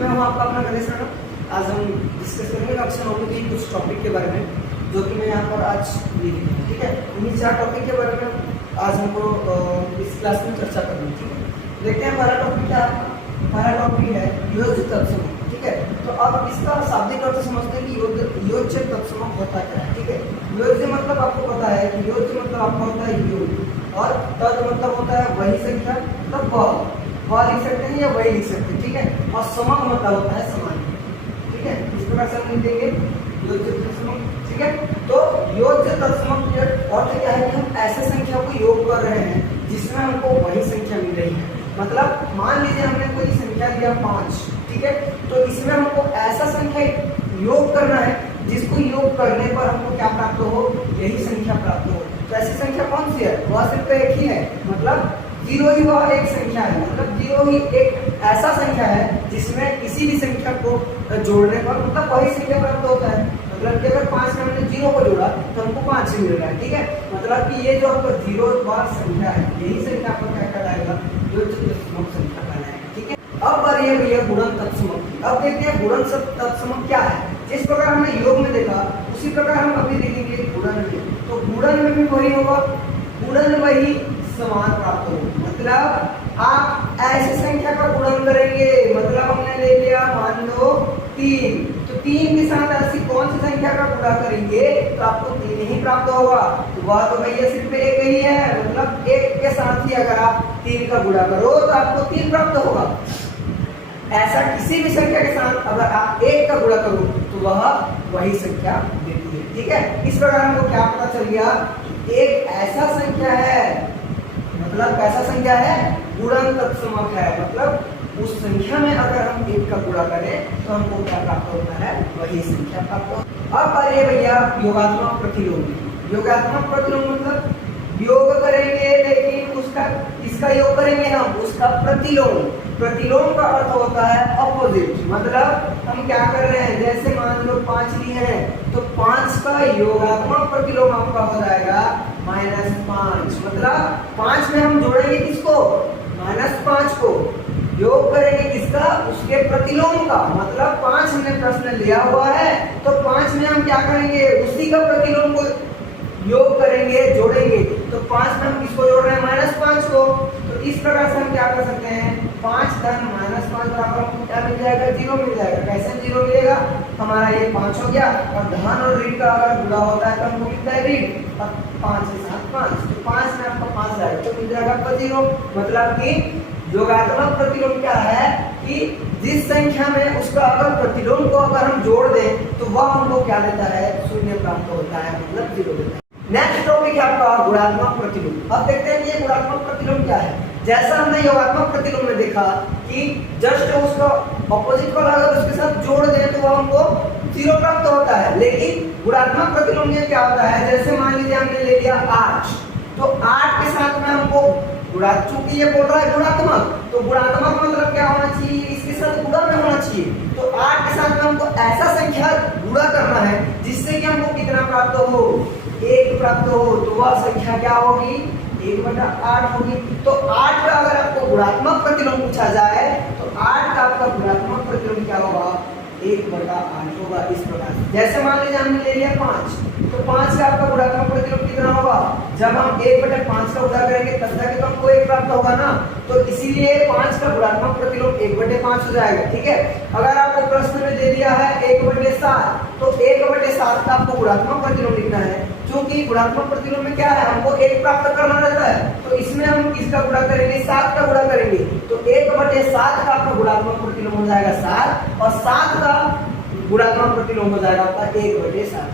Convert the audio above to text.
मैं हूँ आपका अपना गणेश राणा। आज हम डिस्कस करेंगे कक्षा 9 के कुछ टॉपिक के बारे में जो कि मैं यहाँ पर आज लिख रहा हूँ। ठीक है, उन्हीं 4 टॉपिक के बारे में आज हमको इस क्लास में चर्चा करनी है। ठीक है, देखते हैं पहला टॉपिक क्या है। पहला टॉपिक है योज्य तत्समक। ठीक है, तो अब इसका शाब्दिक अर्थ समझते हैं कि योज्य तत्समक होता क्या है। ठीक है, योज्य मतलब आपको पता है कि योज्य मतलब आपका होता है योग, और तद मतलब होता है वही संख्या, मतलब वह लिख सकते हैं या वही लिख सकते हैं। ठीक है, और समक मतलब होता है समान। ठीक है, इस प्रकार से हम लिख देंगे योज्य तत्समक। ठीक है, तो योज्य तत्समक का अर्थ क्या है कि हम ऐसे संख्या को योग कर रहे हैं जिसमें हमको वही संख्या मिल रही है। मतलब मान लीजिए हमने कोई संख्या दिया 5। ठीक है, तो इसमें हमको ऐसा संख्या योग करना है जिसको योग करने पर हमको क्या प्राप्त हो, यही संख्या प्राप्त हो। तो ऐसी संख्या कौन सी है? वह सिर्फ एक ही है, मतलब 0 ही वह एक संख्या है। मतलब 0 ही एक ऐसा संख्या है जिसमें किसी भी संख्या को जोड़ने पर मतलब वही संख्या प्राप्त होता है। मतलब कि अगर 5 में हमने 0 को जोड़ा तो हमको 5 ही मिल रहा है। ठीक है, मतलब कि ये जो आपका 0 बार संख्या है, यही संख्या आपको क्या कहलाएगा, योज्य तत्समक संख्या कहलाएगा। ठीक है, अब बारी है भैया गुणन तत्समक की। अब देखते हैं गुणन तत्समक क्या है। जिस प्रकार हमने योग में देखा उसी प्रकार हम अभी देखेंगे गुणन में। तो गुणन में भी वही होगा, गुणन में वही समान प्राप्त हो। मतलब आप ऐसी संख्या का गुणन करेंगे, मतलब हमने ले लिया मान लो 3, तो 3 के साथ ऐसी कौन सी संख्या का गुणा करेंगे तो आपको 3 ही प्राप्त होगा। तो वह तो भैया सिर्फ एक ही है, मतलब 1 के साथ ही अगर आप 3 का गुणा करो तो आपको 3 प्राप्त होगा। ऐसा किसी भी संख्या के साथ अगर आप 1 का गुणा करो तो वह वही संख्या देती है। ठीक है, इस प्रकार हमको क्या पता चल गया, एक ऐसा संख्या है, मतलब कैसा संख्या है, गुणन तत्समक है। मतलब उस संख्या में अगर हम 1 का गुणा करें तो हमको क्या प्राप्त होता है, वही संख्या प्राप्त होता है। अब आइए भैया योगात्मक प्रतिलोम। योगात्मक प्रतिलोम मतलब योग करेंगे लेकिन उसका इसका योग करेंगे हम उसका प्रतिलोम। प्रतिलोम का अर्थ होता है अपोजिट। मतलब हम क्या कर रहे हैं, जैसे मान लो 5 लिए हैं तो 5 का योगात्मक प्रतिलोम आपका हो जाएगा -5। मतलब 5 में हम जोड़ेंगे किसको, -5 को। योग करेंगे किसका, उसके प्रतिलोम का। मतलब 5 हमने प्रश्न लिया हुआ है तो 5 में हम क्या करेंगे, उसी का प्रतिलोम को योग करेंगे, जोड़ेंगे। तो 5 में हम किसको जोड़ रहे हैं, -5 को। तो इस प्रकार से हम क्या कर सकते हैं, 5 धन -5 बराबर हमको क्या मिल जाएगा, 0 मिल जाएगा। कैसे 0 मिलेगा, हमारा ये 5 हो गया और धन और ऋण का अगर गुणा होता है तो हमको मिलता है ऋण, और 5 के साथ 5, तो 5 में आपका 5 जाएगा तो मिल जाएगा आपका 0। मतलब कि योगात्मक प्रतिलोम क्या है कि जिस संख्या में उसका अगर प्रतिलोम को अगर हम जोड़ दें तो वह हमको क्या देता है, 0 प्राप्त होता है, मतलब 0 देता है। नेक्स्ट टॉपिक है आपका गुणात्मक प्रतिलोम। अब देखते हैं कि ये गुणात्मक प्रतिलोम क्या है। जैसा हमने योगात्मक प्रतिलोम में देखा कि जस्ट उसका ऑपोजिट वाला अगर उसके साथ जोड़ दें तो वह हमको 0 प्राप्त होता है। लेकिन गुणात्मक प्रतिलोम में क्या होता है, जैसे मान लीजिए हमने ले लिया 8, तो 8 के साथ में हमको गुणा, चूंकि ये बोल रहा है गुणात्मक, तो गुणात्मक मतलब क्या होना चाहिए, इसके साथ गुणा में होना चाहिए। तो 8 के साथ में हमको ऐसा संख्या गुणा करना है जिससे कि हमको कितना प्राप्त हो, 1 प्राप्त हो। तो वह संख्या क्या होगी, 1/8 होगी। तो 8 का अगर आपको गुणात्मक प्रतिलोम पूछा जाए तो 8 का आपका गुणात्मक प्रतिलोम क्या होगा, 1/8 होगा। इस प्रकार जैसे मान लीजिए हमने ले लिया 5, तो 5 का आपका गुणात्मक प्रतिलोम कितना होगा, जब हम 1/5 का गुणा करेंगे तब जाके तो हमको 1 प्राप्त होगा ना। तो इसीलिए 5 का गुणात्मक प्रतिलोम 1/5 हो जाएगा। ठीक है, अगर आपको प्रश्न में दे दिया है 1/7, तो 1/7 का आपको गुणात्मक प्रतिलोम लिखना है। क्योंकि गुणात्मक प्रतिलोम में क्या है, हमको 1 प्राप्त करना रहता है। तो इसमें हम किसका गुणा करेंगे, 7 का गुणा करेंगे। तो 1/7 का आपका गुणात्मक प्रतिलोम हो जाएगा 7, और 7 का गुणात्मक प्रतिलोम हो जाएगा आपका 1/7।